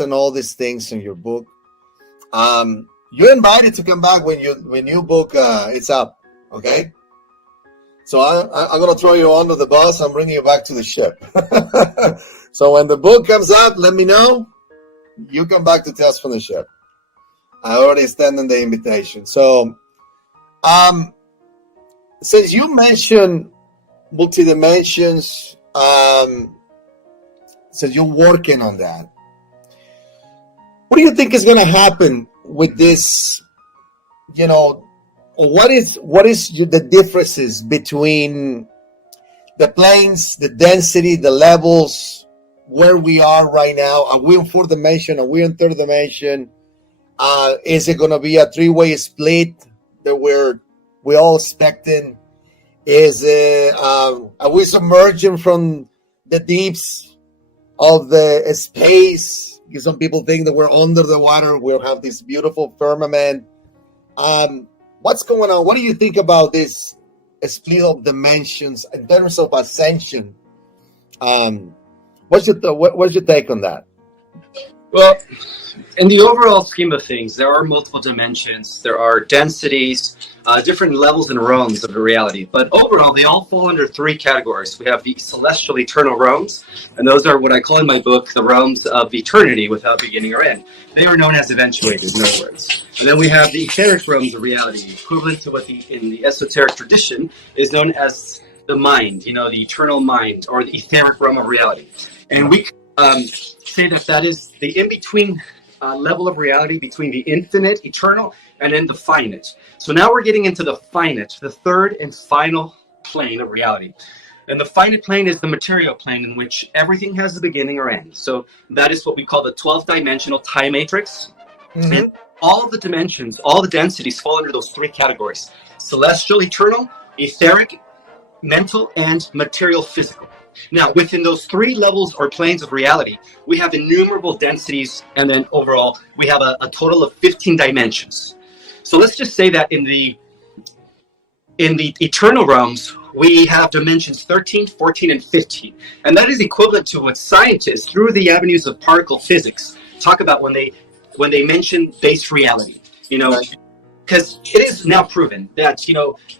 and all these things in your book. You're invited to come back when your book it's up. Okay. So I'm gonna throw you under the bus. I'm bringing you back to the ship. So when the book comes up, let me know. You come back to Tales from the Ship. I already extended the invitation. So, since you mentioned multidimensions, since you're working on that, what do you think is going to happen with this? You know, what is the differences between the planes, the density, the levels, where we are right now? Are we in fourth dimension? Are we in third dimension? Is it going to be a three-way split that we're all expecting? Is it, are we submerging from the deeps of the space? Because some people think that we're under the water. We'll have this beautiful firmament. What's going on? What do you think about this split of dimensions in terms of ascension? What's your take on that? Well, in the overall scheme of things, there are multiple dimensions, there are densities, different levels and realms of the reality. But overall, they all fall under three categories. We have the celestial eternal realms, and those are what I call in my book the realms of eternity without beginning or end. They are known as eventuated, in other words. And then we have the etheric realms of reality, equivalent to what in the esoteric tradition is known as the mind, the eternal mind, or the etheric realm of reality. And we say that is the in-between level of reality between the infinite, eternal, and then the finite. So now we're getting into the finite, the third and final plane of reality. And the finite plane is the material plane in which everything has a beginning or end. So that is what we call the 12th dimensional time matrix. Mm-hmm. And all the dimensions, all the densities fall under those three categories: celestial, eternal, etheric, mental, and material, physical. Now, within those three levels or planes of reality, we have innumerable densities, and then overall, we have a total of 15 dimensions. So let's just say that in the eternal realms, we have dimensions 13, 14, and 15. And that is equivalent to what scientists, through the avenues of particle physics, talk about when they mention base reality. Because it is now proven that,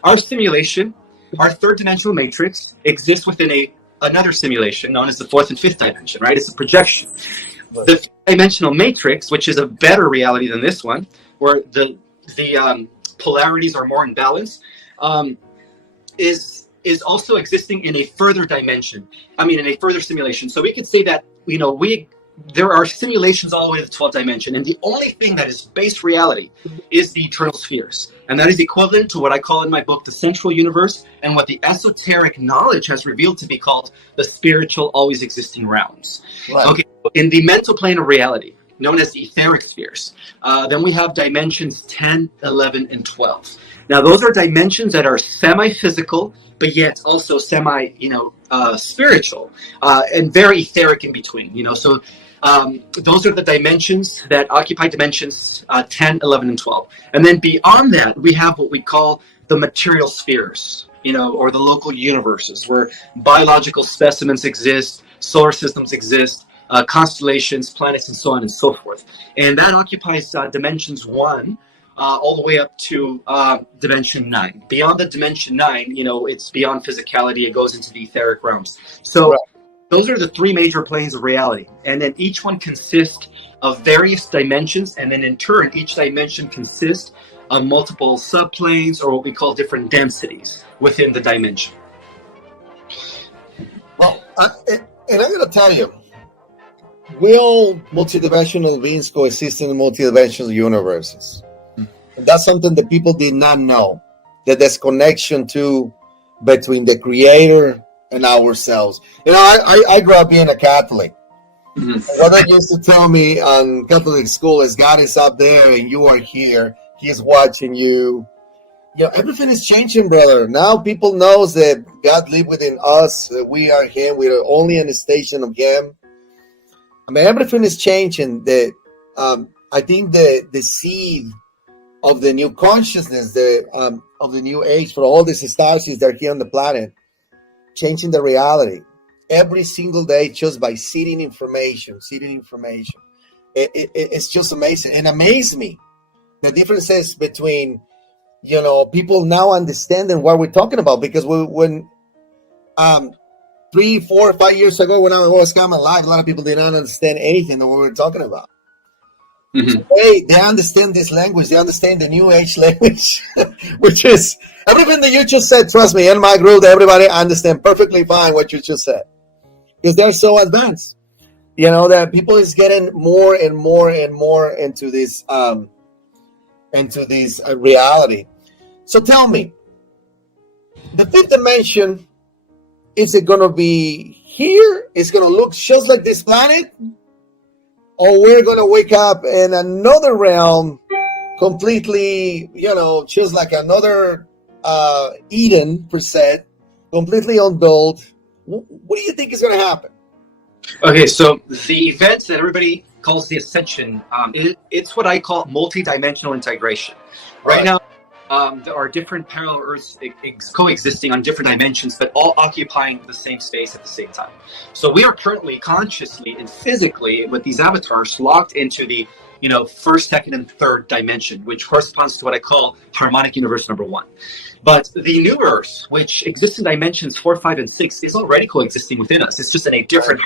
our simulation, our third dimensional matrix, exists within another simulation known as the fourth and fifth dimension, right? It's a projection. Right. The fifth dimensional matrix, which is a better reality than this one, where the polarities are more in balance, is also existing in a further dimension. In a further simulation. So we could say that, there are simulations all the way to the 12th dimension, and the only thing that is base reality is the eternal spheres. And that is equivalent to what I call in my book the central universe, and what the esoteric knowledge has revealed to be called the spiritual always existing realms. Right. Okay, in the mental plane of reality, known as the etheric spheres, then we have dimensions 10, 11, and 12. Now, those are dimensions that are semi-physical, but yet also spiritual, and very etheric in between, So those are the dimensions that occupy dimensions 10, 11, and 12. And then beyond that, we have what we call the material spheres, or the local universes, where biological specimens exist, solar systems exist, constellations, planets, and so on and so forth. And that occupies dimensions 1 all the way up to dimension 9. Beyond the dimension 9, it's beyond physicality. It goes into the etheric realms. So right. Those are the three major planes of reality. And then each one consists of various dimensions. And then in turn, each dimension consists of multiple subplanes, or what we call different densities within the dimension. Well, and I'm going to tell you, will multidimensional beings coexist in multidimensional universes? And that's something that people did not know, that there's connection between the creator and ourselves. I grew up being a Catholic. Mm-hmm. What they used to tell me on Catholic school is God is up there and you are here. He's watching you. Everything is changing, brother. Now people know that God lives within us, that we are Him. We are only an extension of Him. Everything is changing. I think the seed of the new consciousness, of the new age for all these stars that are here on the planet, changing the reality every single day just by seeding information. It's just amazing and amaze me the differences between people now understanding what we're talking about, because when 3, 4, 5 years ago when I was coming live, a lot of people did not understand anything that we were talking about. Mm-hmm. They understand this language. They understand the new age language, which is everything that you just said. Trust me, in my group, everybody understand perfectly fine what you just said, because they're so advanced. That people is getting more and more and more into this reality. So tell me, the fifth dimension, is it going to be here? It's going to look just like this planet? Or we're going to wake up in another realm completely, just like another Eden, per se, completely unbuilt? What do you think is going to happen? Okay, so the event that everybody calls the Ascension, it's what I call multi-dimensional integration. Right now, there are different parallel Earths coexisting on different dimensions, but all occupying the same space at the same time. So we are currently consciously and physically, with these avatars, locked into the first, second, and third dimension, which corresponds to what I call harmonic universe number 1. But the new Earth, which exists in dimensions 4, 5, and 6, is already coexisting within us. It's just in a different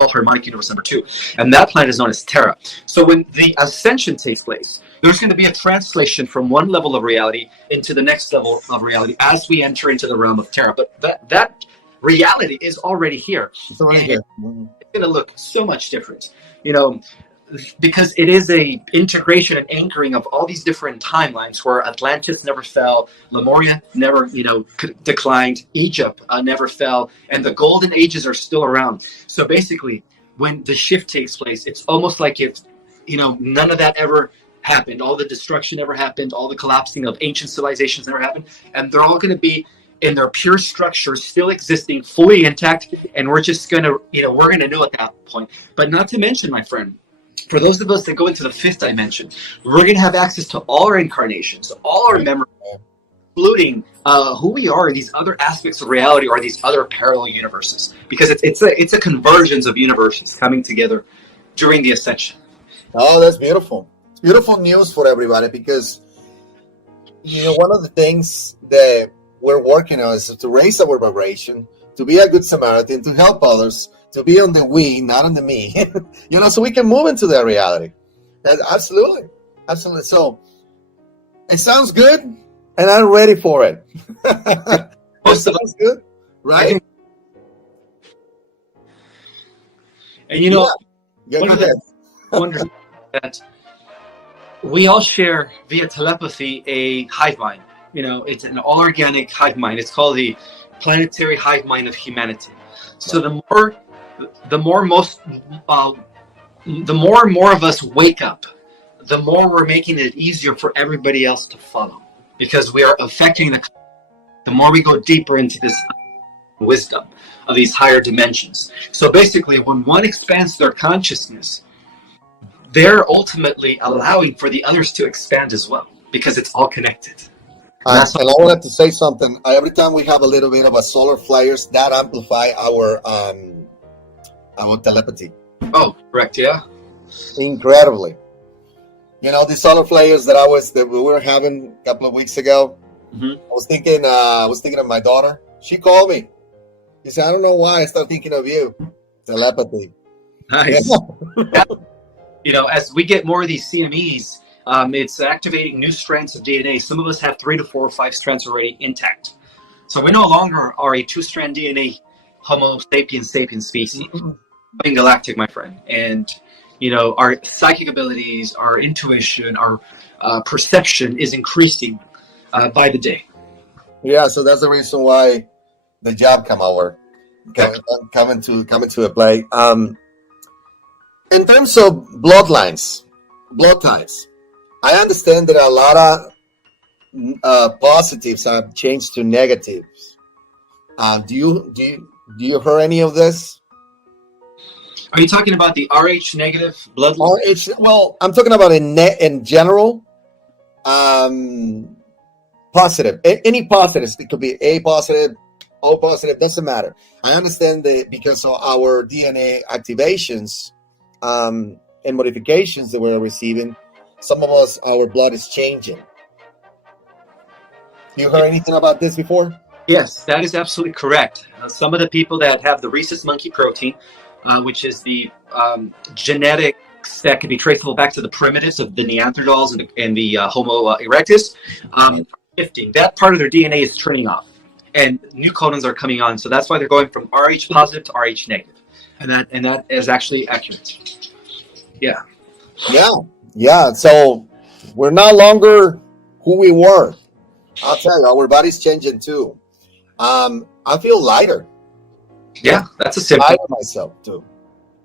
harmonic universe number 2, and that planet is known as Terra. So when the ascension takes place, there's going to be a translation from one level of reality into the next level of reality as we enter into the realm of Terra. But that reality is already here. It's already here. It's going to look so much different, because it is a integration and anchoring of all these different timelines where Atlantis never fell, Lemuria never, declined, Egypt never fell, and the golden ages are still around. So basically, when the shift takes place, it's almost like if, none of that ever happened. All the destruction never happened. All the collapsing of ancient civilizations never happened. And they're all going to be in their pure structure, still existing, fully intact. And we're just going to, we're going to know at that point. But not to mention, my friend, for those of us that go into the fifth dimension, we're going to have access to all our incarnations, all our memories, including who we are in these other aspects of reality or these other parallel universes. Because it's a convergence of universes coming together during the ascension. Oh, that's beautiful. It's beautiful news for everybody, because one of the things that we're working on is to raise our vibration, to be a good Samaritan, to help others, to be on the we, not on the me, so we can move into that reality. Absolutely. So it sounds good, and I'm ready for it. It sounds good, right? And wonderful that we all share via telepathy a hive mind. It's an all-organic hive mind. It's called the planetary hive mind of humanity. So the more and more of us wake up, the more we're making it easier for everybody else to follow, because we are affecting the more we go deeper into this wisdom of these higher dimensions. So basically, when one expands their consciousness, they're ultimately allowing for the others to expand as well, because it's all connected. And I wanted to say something. Every time we have a little bit of a solar flares, that amplify our telepathy. Oh, correct, yeah. Incredibly. The solar flares that we were having a couple of weeks ago. Mm-hmm. I was thinking of my daughter. She called me. She said, "I don't know why I started thinking of you." Telepathy. Nice. Yeah. As we get more of these CMEs, it's activating new strands of DNA. Some of us have 3 to 4 or 5 strands already intact. So we no longer are a 2-strand DNA Homo sapiens species. Mm-hmm. Galactic, my friend. And, our psychic abilities, our intuition, our perception is increasing by the day. Yeah, so that's the reason why the job coming to a play. In terms of blood types, I understand that a lot of positives have changed to negatives. Do you hear any of this? Are you talking about the Rh negative blood? Well, I'm talking about in general. Positive. Any positives. It could be A positive, O positive. Doesn't matter. I understand that because of our DNA activations, and modifications that we're receiving, some of us, our blood is changing. You heard anything about this before? Yes, that is absolutely correct. Some of the people that have the rhesus monkey protein, which is the genetics that can be traceable back to the primitives of the Neanderthals and the Homo erectus, shifting. That part of their DNA is turning off, and new codons are coming on. So that's why they're going from Rh positive to Rh negative, and that is actually accurate. Yeah. Yeah. So we're no longer who we were. I'll tell you, our body's changing too. I feel lighter. Yeah, that's a symptom. Lighter myself too.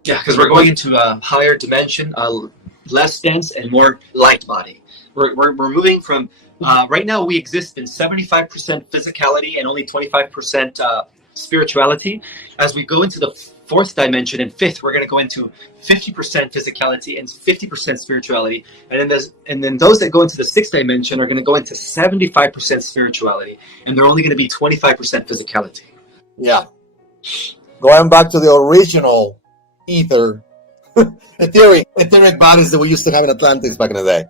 Yeah, because we're going into a higher dimension, less dense and more light body. We're moving from right now we exist in 75% physicality and only 25% spirituality. As we go into the fourth dimension and fifth, we're going to go into 50% physicality and 50% spirituality. And then those that go into the sixth dimension are going to go into 75% spirituality, and they're only going to be 25% physicality. Yeah. Going back to the original ether, etheric bodies that we used to have in Atlantis back in the day.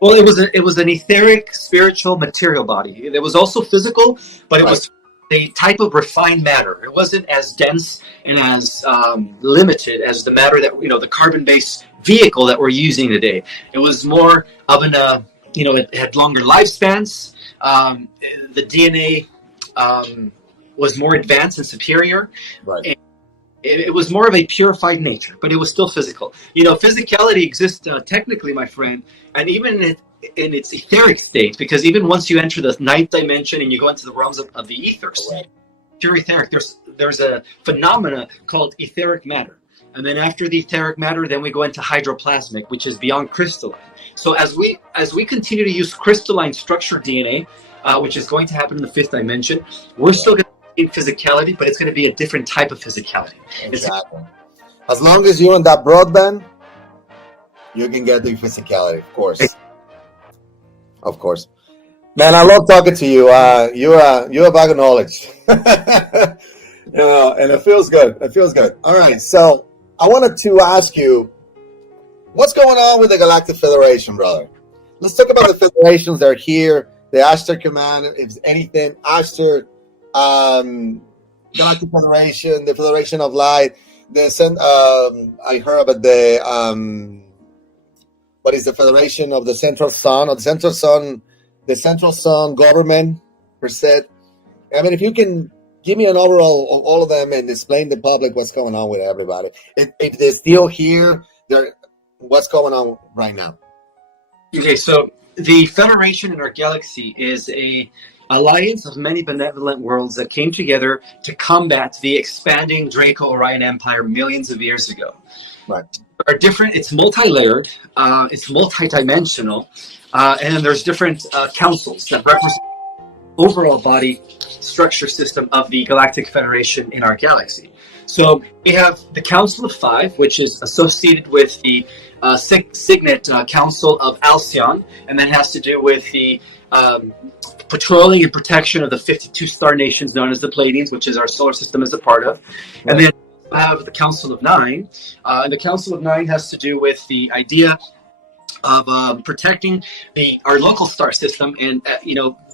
Well, it was an etheric, spiritual, material body. It was also physical, but it was a type of refined matter. It wasn't as dense and as limited as the matter that, the carbon-based vehicle that we're using today. It was more of it had longer lifespans. The DNA was more advanced and superior. Right. And it was more of a purified nature, but it was still physical. Physicality exists technically, my friend, and even in its etheric state, because even once you enter the ninth dimension and you go into the realms of the ethers, pure etheric, there's a phenomena called etheric matter. And then after the etheric matter, then we go into hydroplasmic, which is beyond crystalline. So as we continue to use crystalline structured DNA, which is going to happen in the fifth dimension, we're still going to in physicality, but it's going to be a different type of physicality. Exactly. As long as you're on that broadband, you can get the physicality, of course. Of course. Man, I love talking to you. You're a bag of knowledge. And it feels good. All right. So I wanted to ask you, what's going on with the Galactic Federation, brother? Let's talk about the federations that are here, the Ashtar Command, if anything, Ashtar, Galactic Federation, the Federation of Light. I heard about what is the Federation of the Central Sun, or the Central Sun government per se. I mean, if you can give me an overall of all of them and explain to the public what's going on with everybody. If they're still here, what's going on right now? Okay, so the Federation in our galaxy is a alliance of many benevolent worlds that came together to combat the expanding Draco-Orion Empire millions of years ago. Right. Are different. It's multi-layered. It's multi-dimensional, and there's different councils that represent overall body structure system of the Galactic Federation in our galaxy. So we have the Council of Five, which is associated with the Signet Council of Alcyon, and that has to do with the patrolling and protection of the 52 star nations known as the Pleiadians, which is our solar system is a part of. Right. And then we have the Council of Nine, and the Council of Nine has to do with the idea of protecting our local star system, and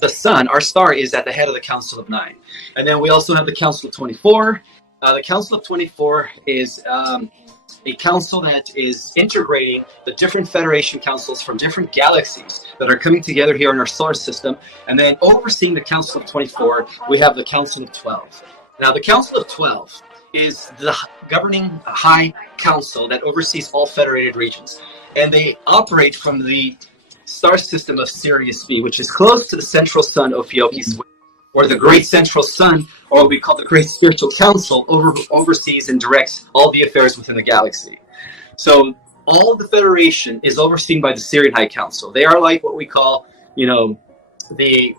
the sun, our star, is at the head of the Council of Nine. And then we also have the Council of 24. The Council of 24 is a council that is integrating the different Federation councils from different galaxies that are coming together here in our solar system. And then overseeing the Council of 24, we have the Council of 12. Now, the Council of 12 is the governing high council that oversees all federated regions. And they operate from the star system of Sirius B, which is close to the central sun, Ophiuchus, or the Great Central Sun, or what we call the Great Spiritual Council, oversees and directs all the affairs within the galaxy. So all the Federation is overseen by the Syrian High Council. They are like what we call, the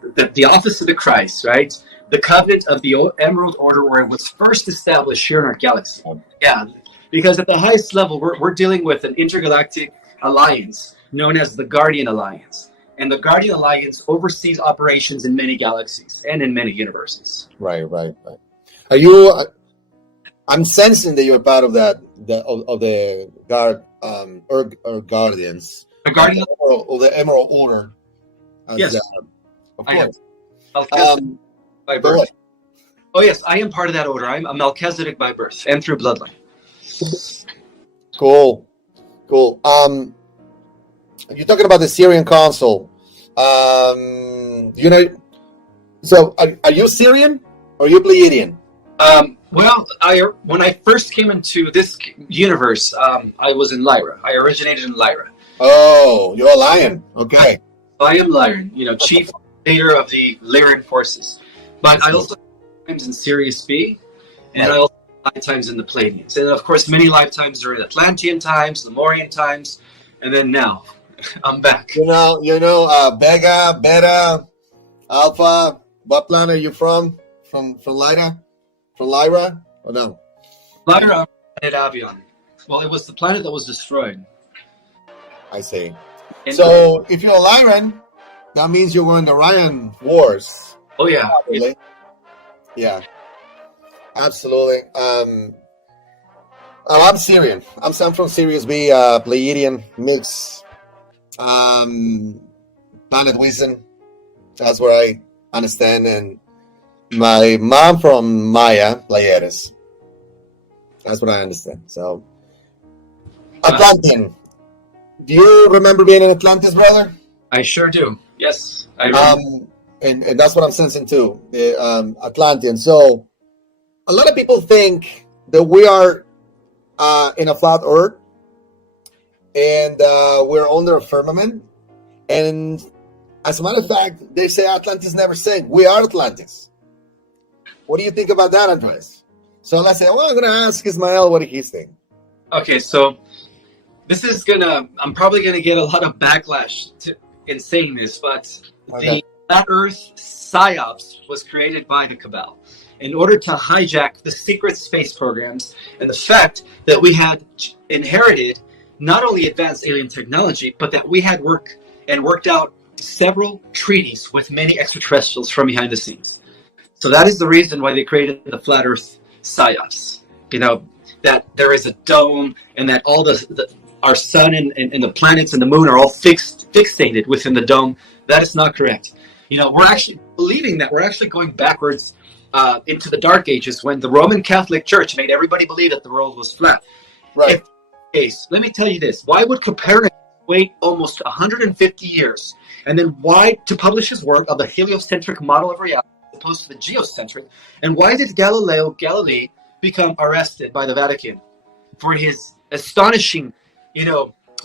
Office of the Christ, right? The Covenant of the Emerald Order, where it was first established here in our galaxy. Yeah, because at the highest level, we're dealing with an intergalactic alliance known as the Guardian Alliance. And the Guardian Alliance oversees operations in many galaxies and in many universes. Right. Are you? I'm sensing that you're part of that of the or guardians. The Guardian. The Emerald Order. Yes, of I am. course. Melchizedek by Go birth. ahead. Oh yes, I am part of that order. I'm a Melchizedek by birth and through bloodline. Cool. You're talking about the Syrian Council. So are you Syrian or are you Pleiadian? Well, when I first came into this universe, I was in Lyra. I originated in Lyra. Oh, you're a lion. Okay. I am Lyran, chief leader of the Lyran forces. But I also have times in Sirius B, and I also have lifetimes in the Pleiadians. And of course, many lifetimes during Atlantean times, Lemurian times, and then now I'm back. Vega, Beta, Alpha. What planet are you from? From Lyra? From Lyra? Or no? Lyra, planet Avion. Well, it was the planet that was destroyed. I see. So if you're a Lyran, that means you're going to Ryan Wars. Oh yeah. Probably. Yeah. Absolutely. I'm Syrian. I'm from Sirius B, Pleiadian mix. Planet Wisdom. That's where I understand. And my mom from Maya, Pleiades. That's what I understand. So, Atlantean. Do you remember being in Atlantis, brother? I sure do. Yes, I remember. And that's what I'm sensing too. The Atlantean. So, a lot of people think that we are in a flat Earth, and we're under a firmament. And as a matter of fact, they say Atlantis never sank. We are Atlantis. What do you think about that, Andres? So let's say, well, I'm going to ask Ismael what he's thinking. Okay, so this is I'm probably gonna get a lot of backlash in saying this, but the Flat Earth PSYOPs was created by the Cabal in order to hijack the secret space programs and the fact that we had inherited not only advanced alien technology, but that we had worked out several treaties with many extraterrestrials from behind the scenes. So that is the reason why they created the Flat Earth PSYOPs. That there is a dome and that all our sun and the planets and the moon are all fixated within the dome. That is not correct. We're actually believing that we're actually going backwards into the Dark Ages when the Roman Catholic Church made everybody believe that the world was flat. Right. If case, let me tell you this. Why would Copernicus wait almost 150 years and then why to publish his work of the heliocentric model of reality as opposed to the geocentric? And why did Galileo Galilei become arrested by the Vatican for his astonishing,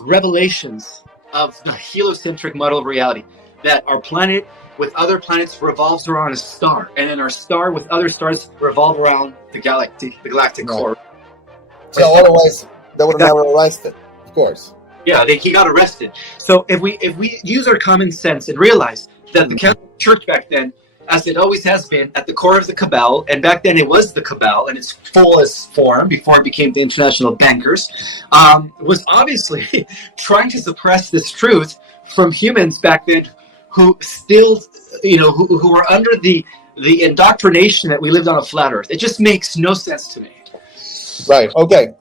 revelations of the heliocentric model of reality, that our planet with other planets revolves around a star, and then our star with other stars revolve around the galactic core. So otherwise, they would have never arrested, of course. Yeah, he got arrested. So if we use our common sense and realize that the Catholic Church back then, as it always has been, at the core of the Cabal, and back then it was the Cabal in its fullest form before it became the International Bankers, was obviously trying to suppress this truth from humans back then who still, who were under the indoctrination that we lived on a flat Earth. It just makes no sense to me. Right. Okay.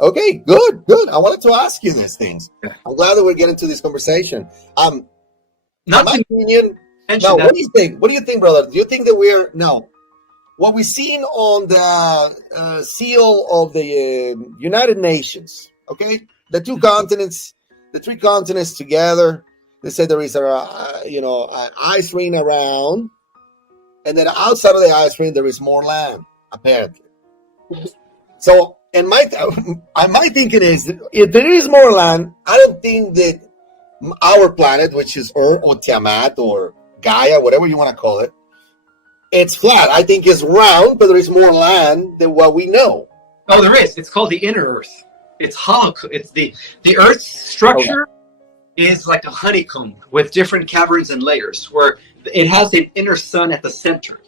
Good. I wanted to ask you these things. I'm glad that we're getting to this conversation. Not my opinion. No, what do you think? What do you think, brother? Do you think that what we've seen on the seal of the United Nations? Okay, the two continents, the three continents together. They say there is an ice ring around, and then outside of the ice ring there is more land, apparently. So, and my thinking is, if there is more land, I don't think that our planet, which is Earth or Tiamat or Gaia, whatever you want to call it, it's flat. I think it's round, but there is more land than what we know. Oh, there is. It's called the inner Earth. It's hollow. It's the Earth's structure is like a honeycomb with different caverns and layers, where it has an inner sun at the center.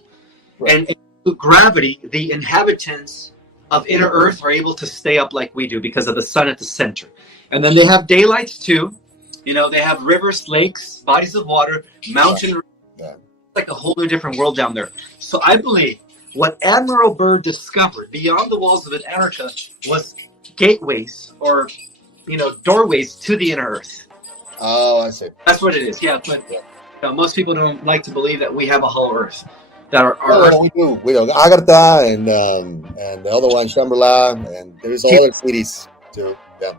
Right. And through gravity, the inhabitants of inner Earth are able to stay up like we do because of the sun at the center. And then they have daylight too. They have rivers, lakes, bodies of water, mountain. Yeah. Like a whole new different world down there. So I believe what Admiral Byrd discovered beyond the walls of Antarctica was gateways or doorways to the inner Earth. Oh, I see. That's what it is. Yeah, but most people don't like to believe that we have a hollow Earth. That our No, Earth. no, we do. We do. Agartha and the other one, Shambhala, and there's other cities too. Yeah.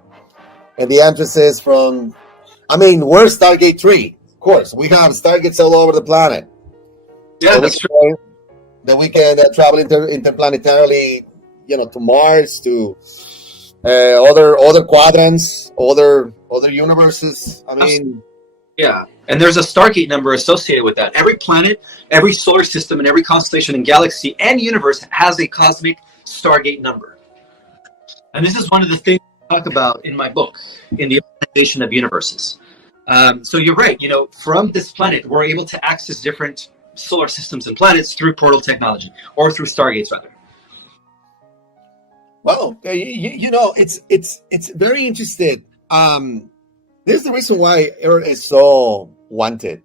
And the entrances from, we're Stargate 3, of course. We have Stargates all over the planet. Yeah, that's true. That we can travel interplanetarily, to Mars, to other quadrants, other universes. Yeah, and there's a Stargate number associated with that. Every planet, every solar system, and every constellation and galaxy and universe has a cosmic Stargate number. And this is one of the things I talk about in my book, in the Organization of Universes. So you're right. From this planet, we're able to access different solar systems and planets through portal technology, or through Stargates, rather. Well, it's very interesting. There's the reason why Earth is so wanted.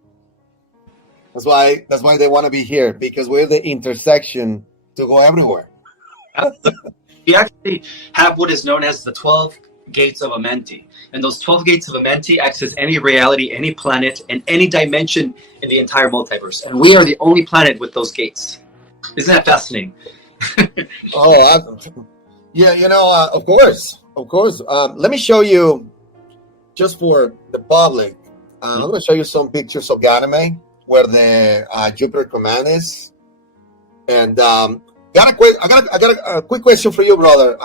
That's why they want to be here, because we're the intersection to go everywhere. We actually have what is known as the 12 gates of Amenti. And those 12 gates of Amenti access any reality, any planet, and any dimension in the entire multiverse. And we are the only planet with those gates. Isn't that fascinating? Of course. Let me show you, just for the public, I'm going to show you some pictures of Ganymede, where the Jupiter Command is. And I got a quick question for you, brother.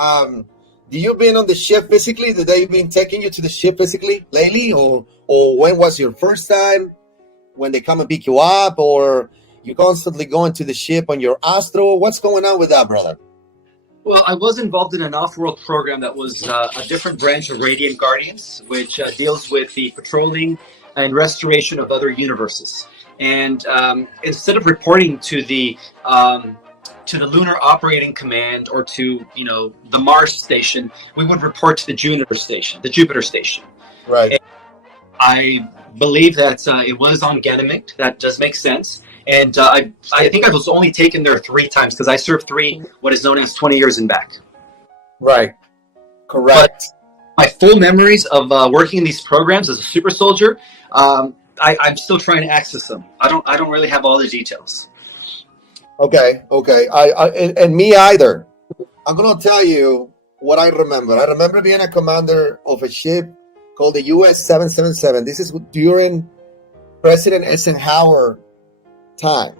Do you been on the ship physically? Did they been taking you to the ship physically lately, or when was your first time? When they come and pick you up, or you constantly going to the ship on your Astro? What's going on with that, brother? Well, I was involved in an off-world program that was a different branch of Radiant Guardians, which deals with the patrolling and restoration of other universes. And instead of reporting to the Lunar Operating Command, or to the Mars station, we would report to the Jupiter station. Right. And I believe that it was on Ganymede. That does make sense. And I think I was only taken there 3 times, because I served 3 what is known as 20 years and back. Right. Correct. But my full memories of working in these programs as a super soldier, I'm still trying to access them. I don't really have all the details. Okay. And me either. I'm gonna tell you what I remember. I remember being a commander of a ship called the US 777. This is during President Eisenhower time.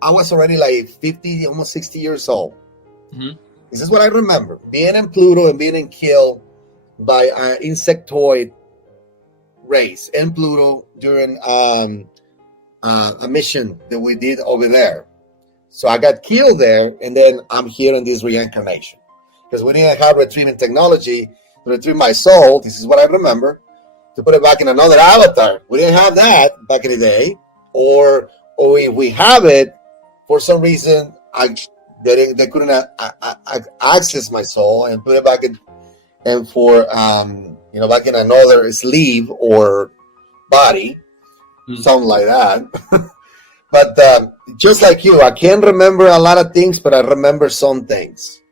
I was already like 50, almost 60 years old. Mm-hmm. This is what I remember: being in Pluto and being killed by an insectoid race in Pluto during a mission that we did over there. So I got killed there, and then I'm here in this reincarnation, because we didn't have retrieving technology to retrieve my soul. This is what I remember, to put it back in another avatar. We didn't have that back in the day, or if we have it, for some reason they couldn't access my soul and put it back in, and for back in another sleeve or body, something like that. But just like you, I can't remember a lot of things, but I remember some things.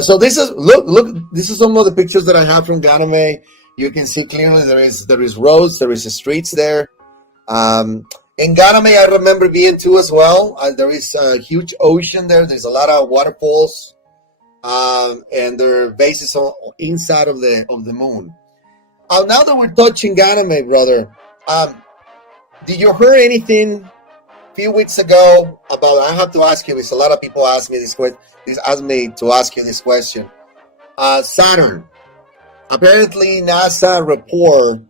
So this is look. This is some of the pictures that I have from Ganymede. You can see clearly there is roads, there is streets there. In Ganymede, I remember being too as well. There is a huge ocean there. There's a lot of waterfalls, and their bases inside of the moon. Now that we're touching Ganymede, brother, did you hear anything a few weeks ago about? I have to ask you, because a lot of people ask me this question. Asked me to ask you this question. Saturn. Apparently, NASA report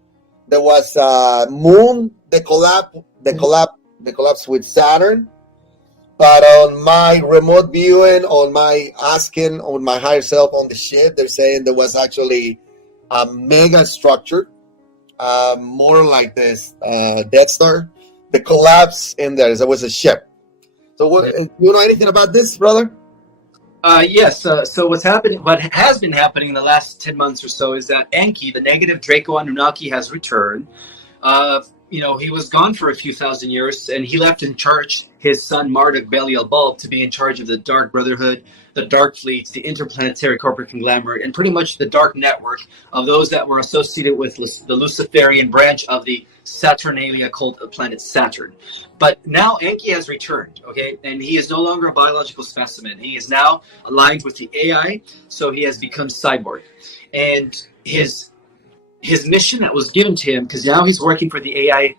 there was a moon that collapsed with Saturn. But on my remote viewing, on my asking, on my higher self on the ship, they're saying there was actually a mega structure, more like this Death Star, the collapse in there. There was a ship. So, you know anything about this, brother? Yes. So what has been happening in the last 10 months or so, is that Enki, the negative Draco Anunnaki, has returned. he was gone for a few thousand years, and he left in charge his son Marduk Belial Bulb to be in charge of the Dark Brotherhood, the Dark Fleets, the interplanetary corporate conglomerate, and pretty much the dark network of those that were associated with the Luciferian branch of the Saturnalia cult of planet Saturn. But now Enki has returned, okay, and he is no longer a biological specimen. He is now aligned with the AI, so he has become cyborg, and his mission that was given to him, because now he's working for the AI,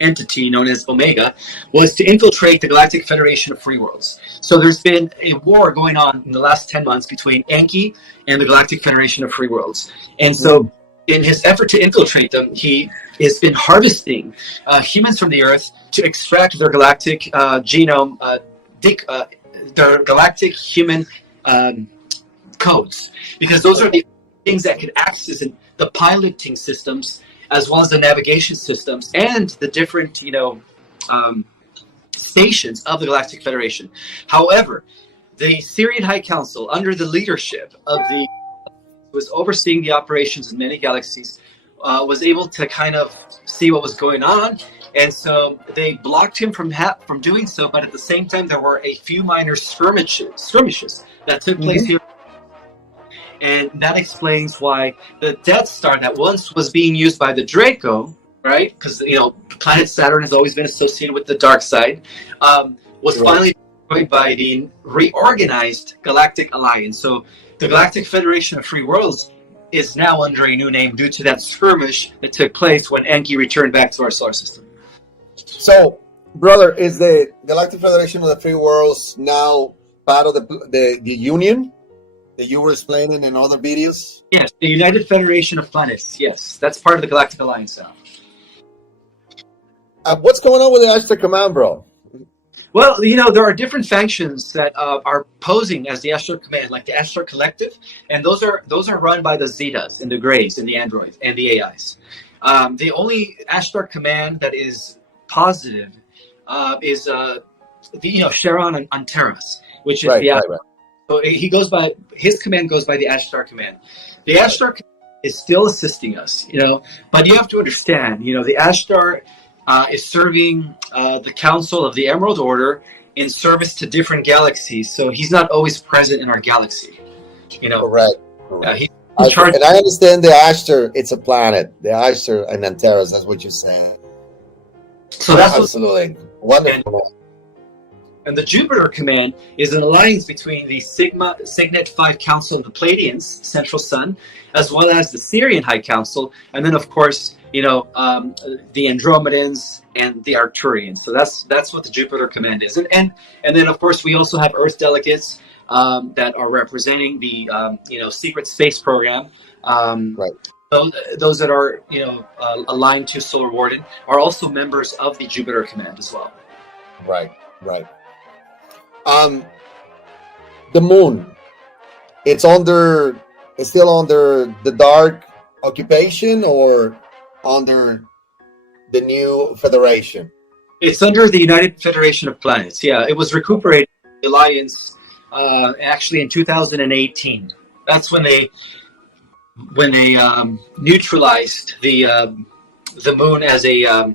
entity known as Omega, was to infiltrate the Galactic Federation of Free Worlds. So there's been a war going on in the last 10 months between Enki and the Galactic Federation of Free Worlds. And so in his effort to infiltrate them, he has been harvesting humans from the Earth to extract their galactic genome, their galactic human codes, because those are the things that could access the piloting systems, as well as the navigation systems and the different, stations of the Galactic Federation. However, the Syrian High Council, under the leadership of who was overseeing the operations in many galaxies, was able to kind of see what was going on, and so they blocked him from doing so. But at the same time, there were a few minor skirmishes that took place here. And that explains why the Death Star that once was being used by the Draco, right? Because, planet Saturn has always been associated with the dark side, was finally destroyed by the reorganized Galactic Alliance. So the Galactic Federation of Free Worlds is now under a new name due to that skirmish that took place when Enki returned back to our solar system. So, brother, is the Galactic Federation of the Free Worlds now part of the Union that you were explaining in other videos? Yes, the United Federation of Planets. Yes, that's part of the Galactic Alliance now. What's going on with the Ashtar Command, bro? Well, there are different factions that are posing as the Ashtar Command, like the Ashtar Collective, and those are run by the Zetas and the Greys and the androids and the AIs. The only Ashtar Command that is positive is Sharon on Terras, which is right. So his command goes by the Ashtar Command. The Ashtar Command is still assisting us, but you have to understand, the Ashtar is serving the Council of the Emerald Order in service to different galaxies. So he's not always present in our galaxy, Correct. He's and I understand the Ashtar, it's a planet. The Ashtar and Antares, that's what you're saying. So that's absolutely wonderful. And the Jupiter Command is an alliance between the Signet 5 Council of the Pleiadians, Central Sun, as well as the Syrian High Council, and then, of course, the Andromedans and the Arcturians. So that's what the Jupiter Command is. And then, of course, we also have Earth delegates that are representing the, secret space program. Right. Those that are, aligned to Solar Warden are also members of the Jupiter Command as well. Right. The moon, it's still under the dark occupation or under the new federation? It's under the United Federation of Planets. Yeah, it was recuperated the alliance actually in 2018. That's when they neutralized the moon as a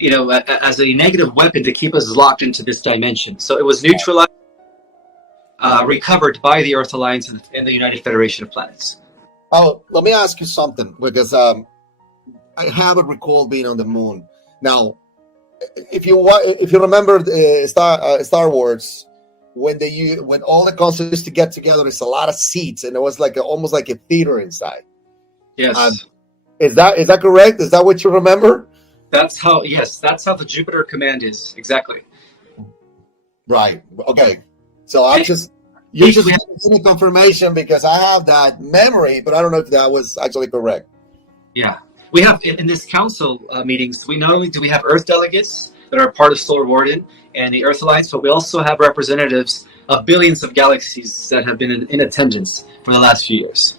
as a negative weapon to keep us locked into this dimension. So it was neutralized, recovered by the Earth Alliance and the United Federation of Planets. Oh, let me ask you something, because I haven't recalled being on the moon. Now, if you remember Star Wars, when all the concepts used to get together, it's a lot of seats, and it was almost like a theater inside. Yes. Is that correct? Is that what you remember? That's how the Jupiter Command is, exactly. Right. Okay. So I'm just getting confirmation because I have that memory, but I don't know if that was actually correct. Yeah. We have in this council meetings, we not only do we have Earth delegates that are part of Solar Warden and the Earth Alliance, but we also have representatives of billions of galaxies that have been in attendance for the last few years.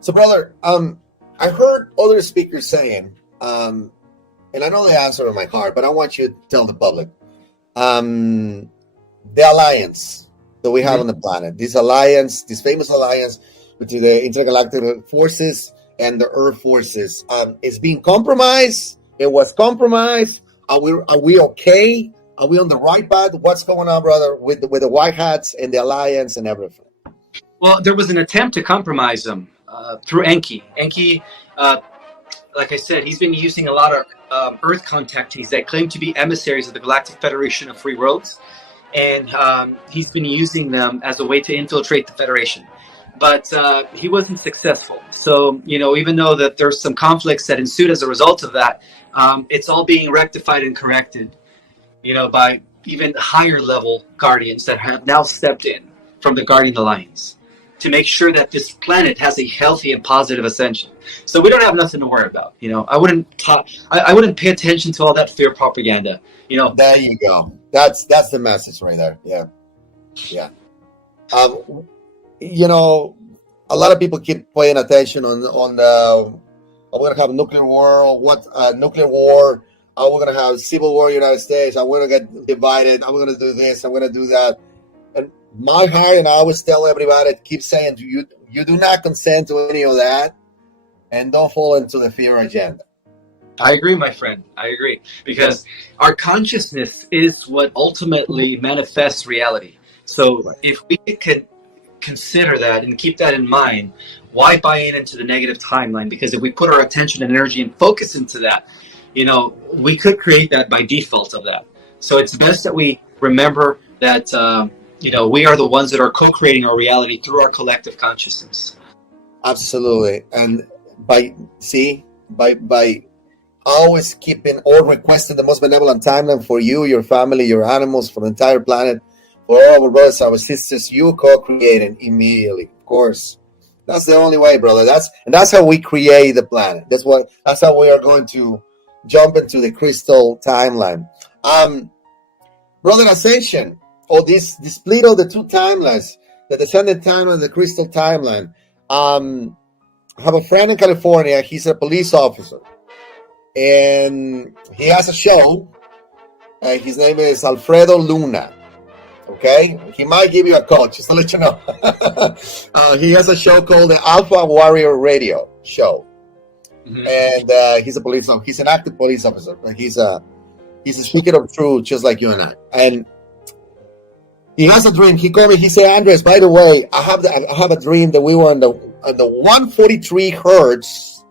So, brother, I heard other speakers saying, and I know the answer in my heart, but I want you to tell the public, the alliance that we have on the planet, this famous alliance between the intergalactic forces and the Earth forces. It's being compromised. It was compromised. Are we okay? Are we on the right path? What's going on, brother, with the white hats and the alliance and everything? Well, there was an attempt to compromise them through Enki. Enki, like I said, he's been using a lot of Earth contactees that claim to be emissaries of the Galactic Federation of Free Worlds, and he's been using them as a way to infiltrate the Federation. But he wasn't successful. So, even though that there's some conflicts that ensued as a result of that, it's all being rectified and corrected, by even higher level Guardians that have now stepped in from the Guardian Alliance to make sure that this planet has a healthy and positive ascension. So we don't have nothing to worry about. I wouldn't pay attention to all that fear propaganda. There you go. That's the message right there. Yeah. A lot of people keep paying attention on the we're gonna have nuclear war. Nuclear war? Are we gonna have civil war in the United States? Are we gonna get divided? Are we gonna do this? I'm gonna do that. And my heart, and I always tell everybody, keep saying, you do not consent to any of that, and don't fall into the fear agenda. I agree, my friend. I agree. Because our consciousness is what ultimately manifests reality. So if we could consider that and keep that in mind, why buy into the negative timeline? Because if we put our attention and energy and focus into that, we could create that by default of that. So it's best that we remember that, we are the ones that are co-creating our reality through our collective consciousness. Absolutely. And by always keeping or requesting the most benevolent timeline for you, your family, your animals, for the entire planet, for all our brothers, our sisters, you co-creating immediately. Of course, that's the only way, brother. That's how we create the planet. That's how we are going to jump into the crystal timeline. Brother Ascension, or this split of the two timelines, the descendant timeline, the crystal timeline. I have a friend in California. He's a police officer, and he has a show. His name is Alfredo Luna. Okay, he might give you a call just to let you know. He has a show called the Alpha Warrior Radio Show, and he's a police officer. He's an active police officer. He's a speaker of truth, just like you and I. And he has a dream. He called me. He said, "Andres, by the way, I have a dream that we were on the 143 hertz."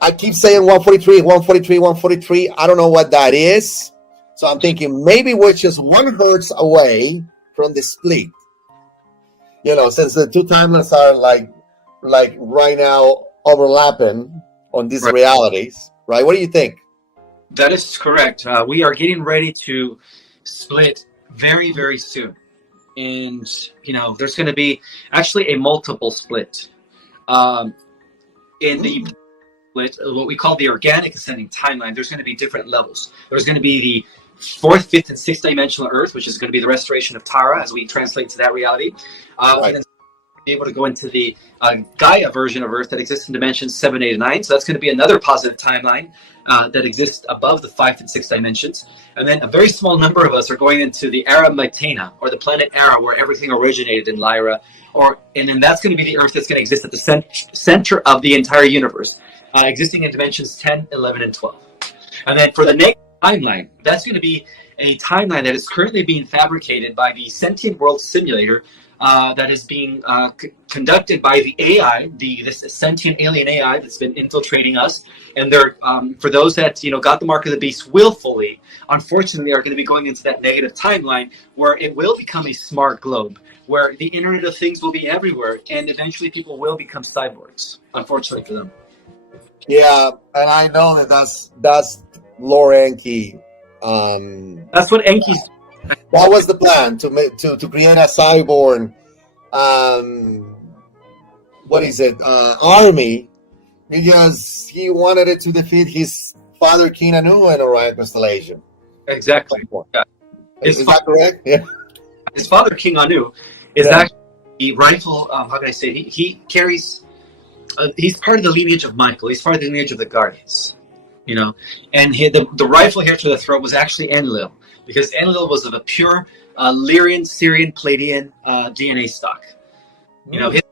I keep saying 143, 143, 143. I don't know what that is. So I'm thinking maybe we're just 1 hertz away from the split. Since the two timelines are like right now overlapping on these realities, right? What do you think? That is correct. We are getting ready to split very, very soon. And, there's going to be actually a multiple split. In the split, what we call the organic ascending timeline, there's going to be different levels. There's going to be the 4th, 5th, and 6th dimensional Earth, which is going to be the restoration of Tara as we translate to that reality. And then be able to go into the Gaia version of Earth that exists in dimensions 7, 8, and 9. So that's going to be another positive timeline that exists above the 5th and 6th dimensions. And then a very small number of us are going into the Era Metena, or the planet Era, where everything originated in Lyra. And then that's going to be the Earth that's going to exist at the center of the entire universe, existing in dimensions 10, 11, and 12. And then for the next timeline, that's going to be a timeline that is currently being fabricated by the Sentient World Simulator that is being conducted by the AI, this sentient alien AI that's been infiltrating us. And they're, for those that got the mark of the beast willfully, unfortunately are going to be going into that negative timeline where it will become a smart globe, where the Internet of Things will be everywhere, and eventually people will become cyborgs, unfortunately for them. Yeah, and I know that's Lord Enki. That's what Enki's. That was the plan to create a cyborg. Army, because he wanted it to defeat his father King Anu in Orion constellation. Exactly. Yeah. Is that correct? Yeah. His father King Anu is actually the rightful. How can I say? He carries. He's part of the lineage of Michael. He's part of the lineage of the Guardians. And the rightful heir to the throne was actually Enlil, because Enlil was of a pure Lyrian, Syrian, Palladian DNA stock. His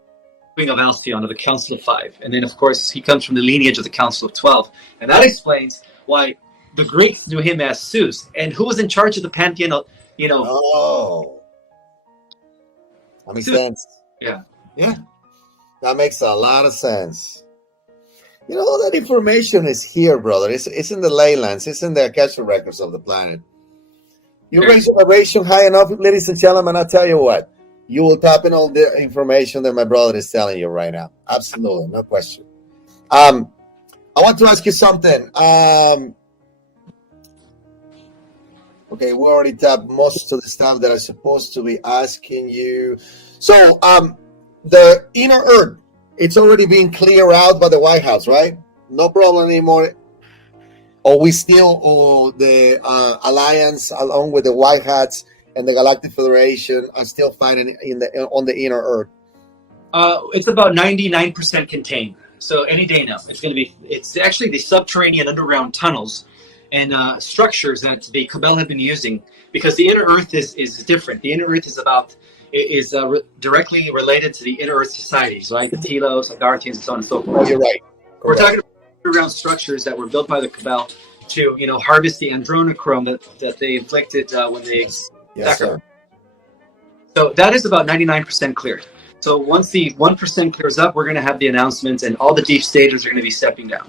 of Alcyon of the Council of Five, and then of course he comes from the lineage of the Council of 12, and that explains why the Greeks knew him as Zeus, and who was in charge of the pantheon of, Oh, that makes Zeus. sense. Yeah. Yeah, that makes a lot of sense. All that information is here, brother. It's in the leylands. It's in the Akashic records of the planet. You raise your vibration high enough, ladies and gentlemen, I'll tell you what. You will tap in all the information that my brother is telling you right now. Absolutely, no question. I want to ask you something. Okay, we already tapped most of the stuff that I'm supposed to be asking you. So, the inner Earth, it's already been cleared out by the White House, right? No problem anymore. Or we still, the alliance, along with the White Hats and the Galactic Federation, are still fighting on the inner Earth. It's about 99% contained. So any day now, it's actually the subterranean underground tunnels and structures that the Cabal have been using, because the inner Earth is different. The inner Earth is directly related to the inner Earth societies, right? The Telos, Agarthians, and so on and so forth. You're right. Correct. We're talking about underground structures that were built by the Cabal to, harvest the adrenochrome that they inflicted when they Sir. So that is about 99% cleared. So once the 1% clears up, we're going to have the announcements, and all the deep staters are going to be stepping down.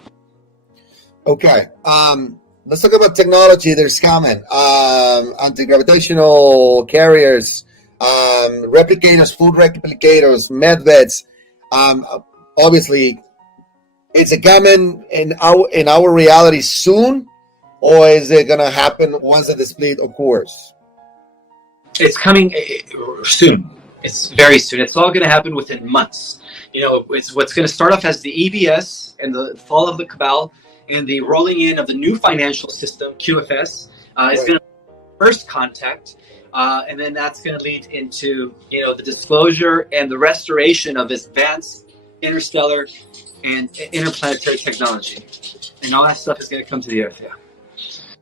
Okay. Let's talk about technology. There's coming. Anti-gravitational carriers, replicators, food replicators, medveds. Obviously, is it coming in our reality soon, or is it going to happen once the split occurs? It's coming soon. It's very soon. It's all going to happen within months. It's what's going to start off as the EBS and the fall of the Cabal and the rolling in of the new financial system, QFS, is going to be first contact. And then that's going to lead into, the disclosure and the restoration of advanced interstellar and interplanetary technology. And all that stuff is going to come to the Earth,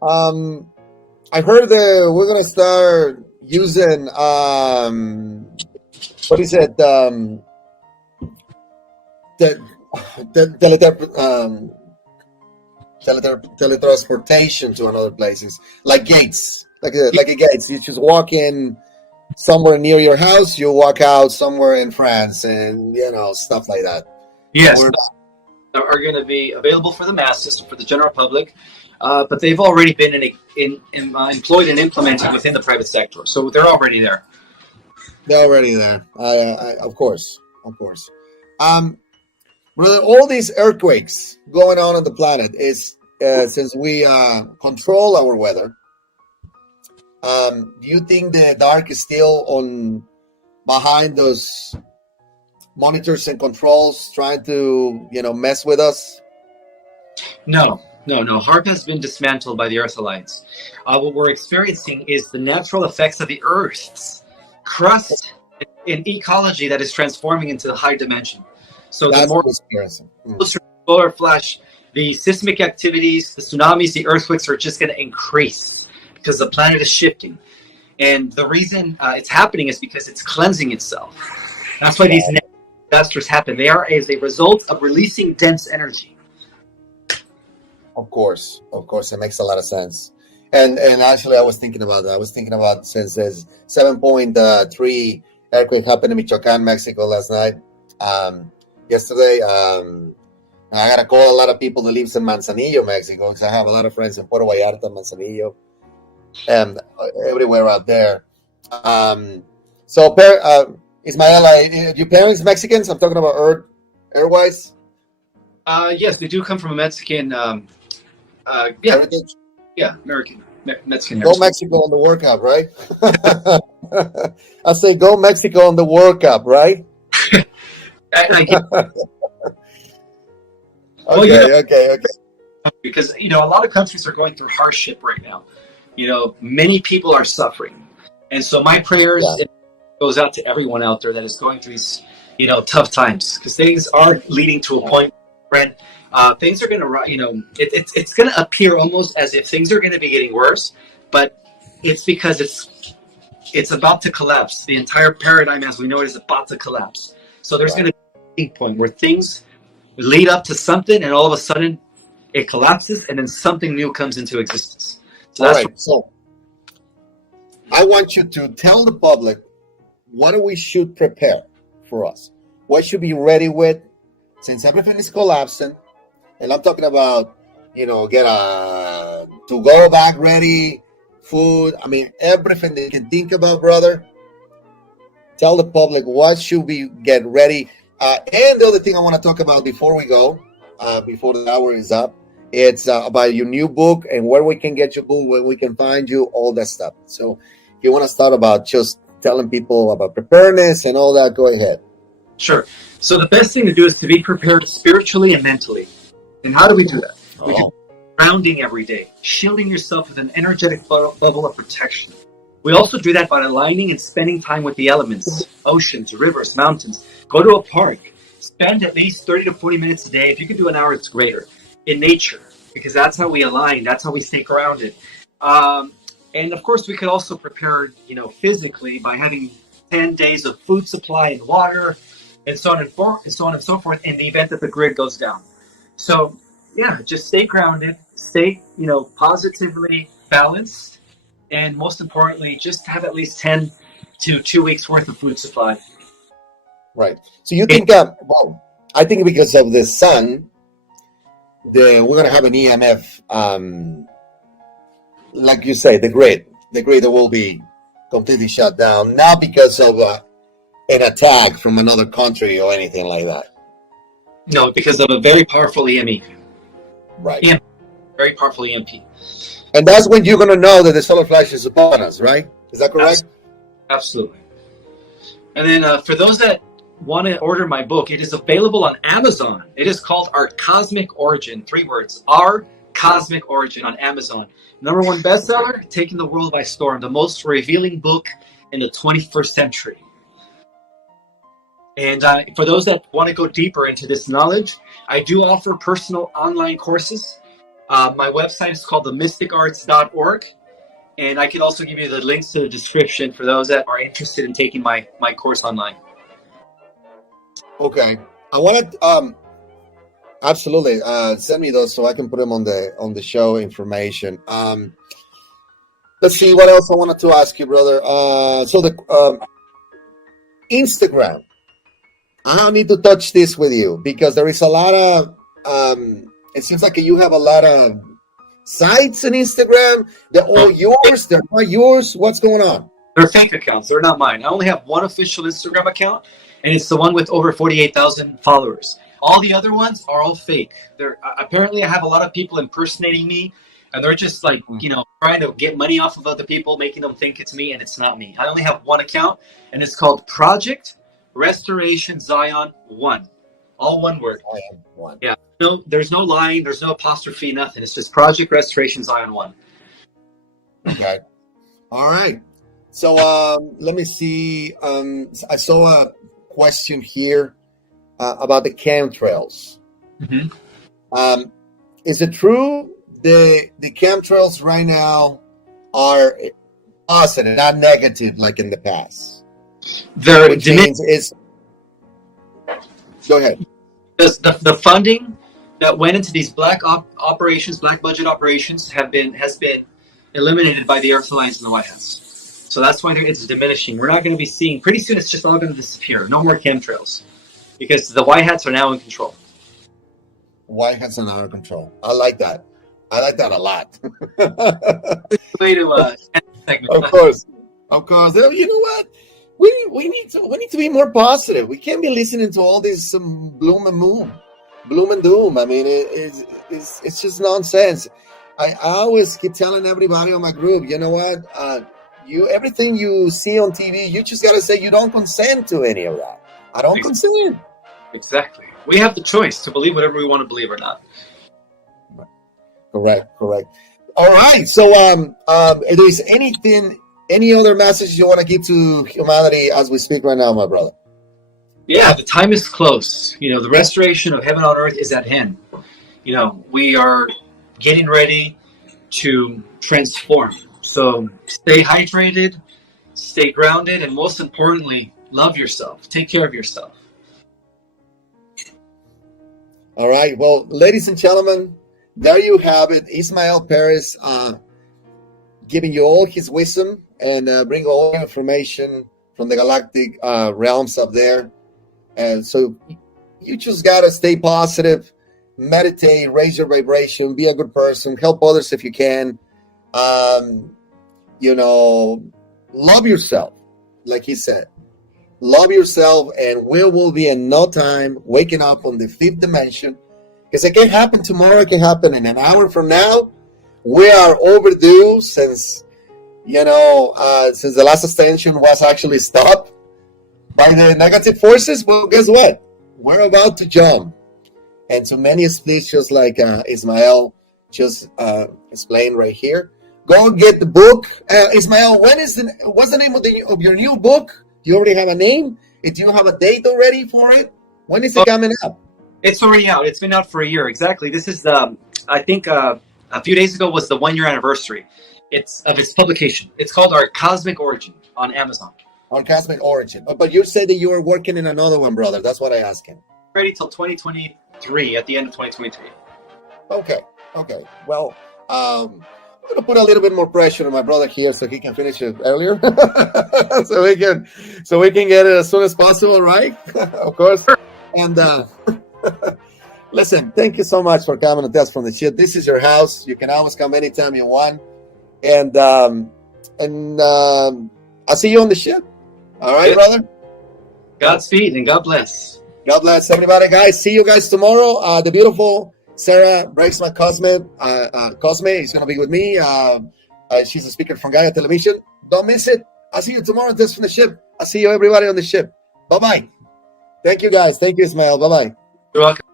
I heard that we're going to start using, what is it? Teletransportation to another places, like gates, like a gates. You just walk in somewhere near your house, you walk out somewhere in France, and stuff like that. Yes, are going to be available for the masses, for the general public, but they've already been employed and implemented within the private sector, so they're already there. They're already there. Of course. Brother, all these earthquakes going on the planet is since we control our weather. Do you think the dark is still behind those monitors and controls, trying to mess with us? No. HARP has been dismantled by the Earth Alliance. What we're experiencing is the natural effects of the Earth's crust and ecology that is transforming into the high dimension. So that's the more solar flash, the seismic activities, the tsunamis, the earthquakes are just going to increase because the planet is shifting. And the reason it's happening is because it's cleansing itself. That's why these disasters happen. They are as a result of releasing dense energy. Of course, it makes a lot of sense. And actually, I was thinking about that. I was thinking about, since there's 7.3 earthquake happened in Michoacan, Mexico last night. Yesterday, I got to call a lot of people that lives in Manzanillo, Mexico, because I have a lot of friends in Puerto Vallarta, Manzanillo, and everywhere out there. So, Ismael, your parents Mexicans? I'm talking about Earthwise? Yes, they do come from a Mexican heritage. Yeah, American, Mexican. Go Mexico on the World Cup, right? I say go Mexico on the World Cup, right? Okay. Because a lot of countries are going through hardship right now. Many people are suffering, and so my prayers goes out to everyone out there that is going through these tough times, because things are leading to a point when things are going to it's going to appear almost as if things are going to be getting worse, but it's because it's about to collapse. The entire paradigm as we know it is about to collapse. So there's going to be point where things lead up to something, and all of a sudden it collapses, and then something new comes into existence. So All that's right. So I want you to tell the public what we should prepare for us. What should be ready with since everything is collapsing. And I'm talking about, get a to-go bag ready, food. I mean, everything that you can think about, brother. Tell the public what should we get ready. And the other thing I want to talk about before we go, before the hour is up, it's about your new book and where we can get your book, where we can find you, all that stuff. So if you want to start about just telling people about preparedness and all that, go ahead. Sure. So the best thing to do is to be prepared spiritually and mentally. And how do we do that? We do grounding every day, shielding yourself with an energetic bubble of protection. We also do that by aligning and spending time with the elements, oceans, rivers, mountains. Go to a park. Spend at least 30 to 40 minutes a day. If you can do an hour, it's greater. In nature, because that's how we align. That's how we stay grounded. And of course, we could also prepare, physically by having 10 days of food supply and water, and so on and so forth in the event that the grid goes down. So, yeah, just stay grounded, stay, positively balanced, and most importantly, just have at least 10 to 2 weeks worth of food supply. Right. So you think, I think because of the sun, we're going to have an EMF, like you say, the grid will be completely shut down, not because of an attack from another country or anything like that. No, because of a very powerful EME. Right. Very powerful EMP. And that's when you're going to know that the solar flash is upon us, right? Is that correct? Absolutely. And then for those that want to order my book, it is available on Amazon. It is called Our Cosmic Origin. 3 words. Our Cosmic Origin on Amazon. #1 bestseller, taking the world by storm. The most revealing book in the 21st century. And for those that want to go deeper into this knowledge, I do offer personal online courses. My website is called themysticarts.org. And I can also give you the links to the description for those that are interested in taking my course online. Okay. I want to absolutely send me those so I can put them on the show information. Let's see what else I wanted to ask you, brother. So the Instagram. I need to touch this with you because there is a lot of it seems like you have a lot of sites on Instagram. They're all yours, they're not yours. What's going on? They're fake accounts, they're not mine. I only have one official Instagram account, and it's the one with over 48,000 followers. All the other ones are all fake. They're apparently I have a lot of people impersonating me, and they're just like, trying to get money off of other people, making them think it's me, and it's not me. I only have one account, and it's called Project Restoration Zion 1. All one word. Zion 1. Yeah. No, there's no line, there's no apostrophe, nothing. It's just Project Restoration Zion 1. Okay. All right. So let me see. I saw a question here about the chemtrails. Mm-hmm. Is it true the chemtrails right now are positive, not negative like in the past? Which is go ahead. The funding that went into these black budget operations has been eliminated by the Earth Alliance and the White House. So that's why it's diminishing. We're not going to be seeing, pretty soon it's just all going to disappear. No more chemtrails. Because the White Hats are now in control. White Hats are now in control. I like that. I like that a lot. Way to end the segment. Of course. You know what? We need to be more positive. We can't be listening to all this gloom and doom. I mean, it's just nonsense. I always keep telling everybody on my group, you know what? Everything you see on TV, you just got to say you don't consent to any of that. I don't consent. Exactly. We have the choice to believe whatever we want to believe or not. Correct. All right. So, if there's any other message you want to give to humanity as we speak right now, my brother? Yeah, the time is close. The restoration of heaven on earth is at hand. We are getting ready to transform. So stay hydrated, stay grounded, and most importantly, love yourself. Take care of yourself. All right. Well, ladies and gentlemen, there you have it. Ismael Perez giving you all his wisdom and bring all the information from the galactic realms up there. And so you just got to stay positive, meditate, raise your vibration, be a good person, help others if you can. Love yourself, like he said. Love yourself, and we will be in no time waking up on the fifth dimension. Because it can happen tomorrow, it can happen in an hour from now. We are overdue since the last ascension was actually stopped by the negative forces. Well, guess what? We're about to jump. And so many speeches, just like Ismael just explained right here. Go and get the book. Ismael, what's the name of your new book? Do you already have a name? Do you have a date already for it? When is it coming up? It's already out. It's been out for a year. Exactly. This is I think a few days ago was the 1 year anniversary. It's of its publication. It's called Our Cosmic Origin on Amazon. On Cosmic Origin. But you said that you were working in another one, brother. That's what I asked him. Ready till 2023, at the end of 2023. Okay. Well, I'm going to put a little bit more pressure on my brother here so he can finish it earlier. so we can get it as soon as possible, right? Of course. And listen, thank you so much for coming to Tales from the Ship. This is your house. You can always come anytime you want. And I'll see you on the ship. All right, brother? Godspeed and God bless. God bless everybody, guys. See you guys tomorrow. The beautiful Sarah Brexman Cosme is going to be with me. She's a speaker from Gaia Television. Don't miss it. I'll see you tomorrow on Tales from the Ship. I'll see you everybody on the ship. Bye-bye. Thank you, guys. Thank you, Ismael. Bye-bye. You're welcome.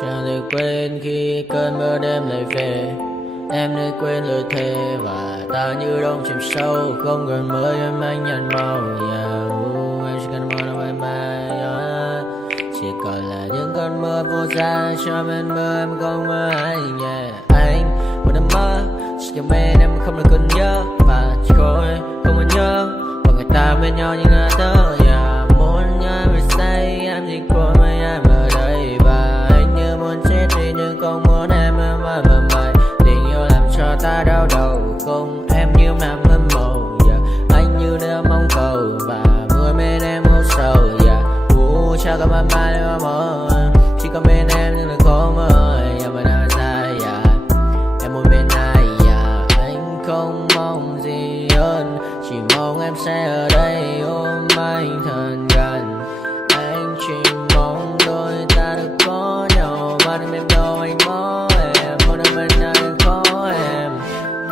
Chẳng được quên khi cơn mưa đêm lại về. Em đã quên lời thề và ta như đông chìm sâu. Không còn mơ em anh nhận màu. Anh chỉ cần mơ đâu em bay. Chỉ còn là những cơn mưa vô giá. Cho bên mơ em không mơ ai. Anh một đêm mơ chỉ cần bên em không được cần nhớ. Và chỉ khôi không còn nhớ. Và người ta bên nhau như ngã tớ. Muốn nhớ về say em chỉ có mấy em ở đây. Và anh như muốn chết đi nhưng không muốn em mãi mãi. Tình yêu làm cho ta đau đầu. Không em như nằm hâm mộ. Anh như đeo mong cầu. Và người bên em hô sầu. Chắc có mai em mơ. Chỉ có bên em nhưng đừng có mơ. Em vẫn đang dài. Em muốn bên ai. Anh không mong gì hơn. Chỉ mong em sẽ ở đây ôm anh thật gần. Anh chỉ mong đôi ta được có nhau. Mà đừng em đâu anh có em. Muốn em bên ai đừng có em.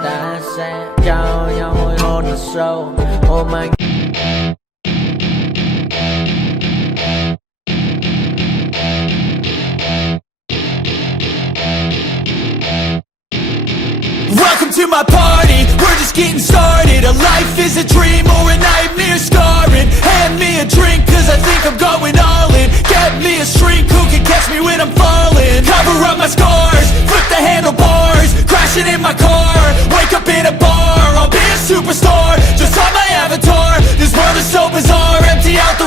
Ta sẽ trao nhau môi hôn thật sâu. Ôm anh. Welcome to my party, we're just getting started. A life is a dream or a nightmare scarring. Hand me a drink cause I think I'm going all in. Get me a shrink who can catch me when I'm falling. Cover up my scars, flip the handlebars. Crashing in my car, wake up in a bar. I'll be a superstar, just on my avatar. This world is so bizarre, empty out the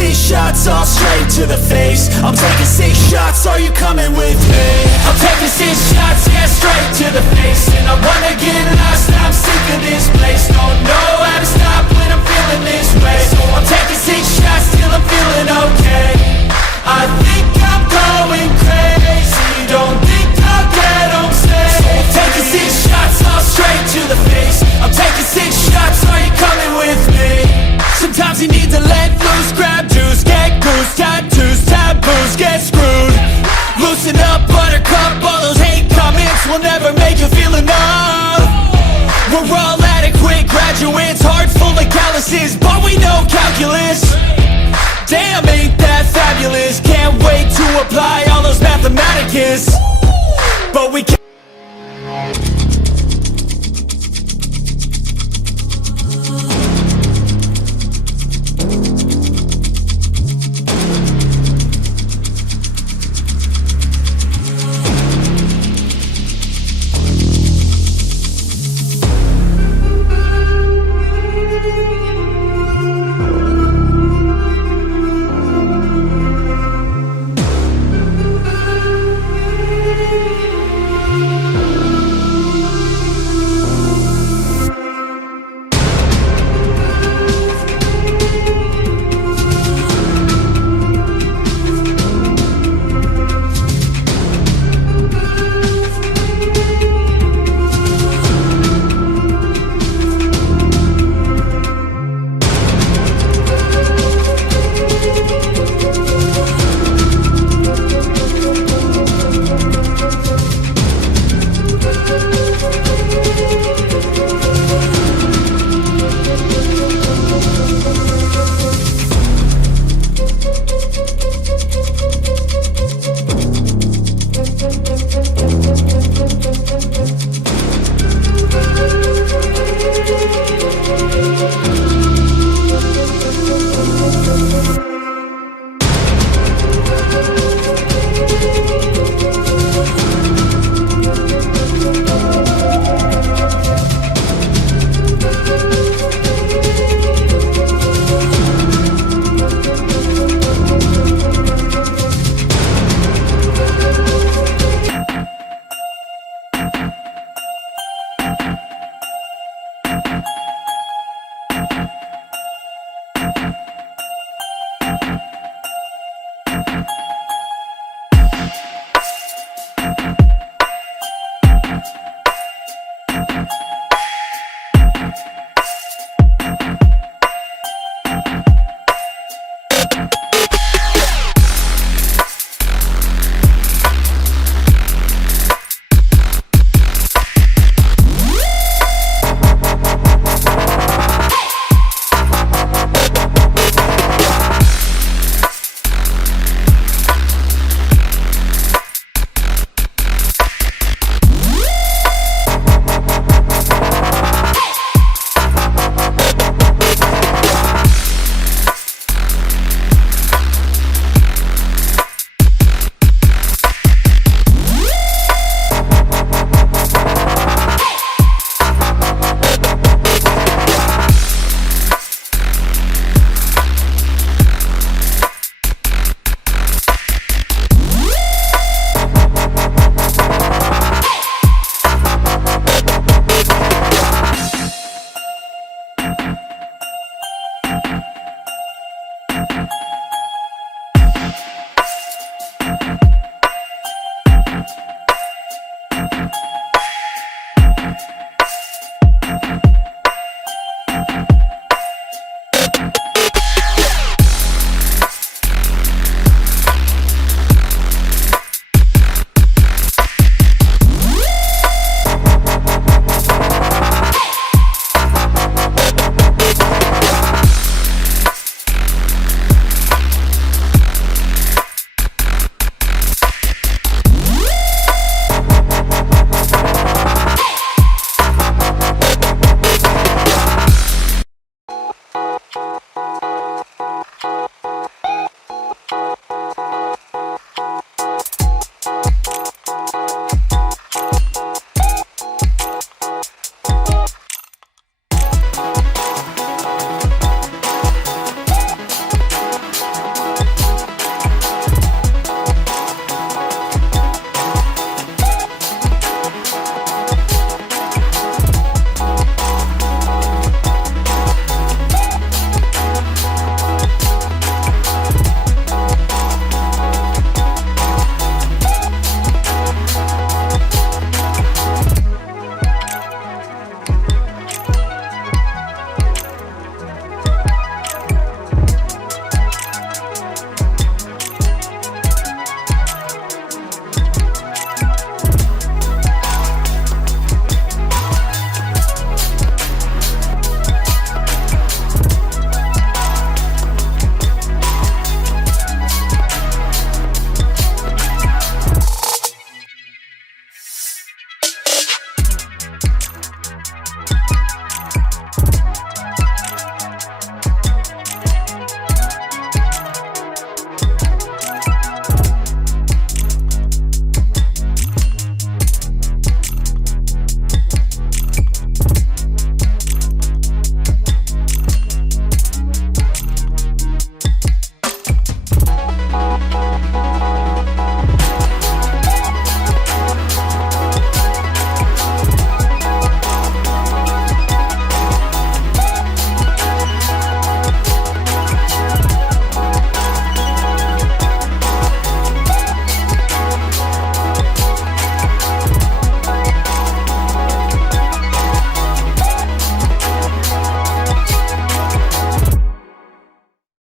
6 shots all straight to the face. I'm taking 6 shots, are you coming with me? I'm taking 6 shots, yeah, straight to the face. And I wanna get lost, I'm sick of this place. Don't know how to stop when I'm feeling this way. So I'm taking 6 shots till I'm feeling okay. I think I'm going crazy, don't think I'll get home safe. So I'm taking 6 shots all straight to the face. I'm taking 6 shots, are you coming with me? Sometimes you need to let loose, grab juice, get goose, tattoos, taboos, get screwed. Loosen up, buttercup, all those hate comments will never make you feel enough. We're all adequate graduates, heart full of calluses, but we know calculus. Damn, ain't that fabulous, can't wait to apply all those mathematicus. But we can't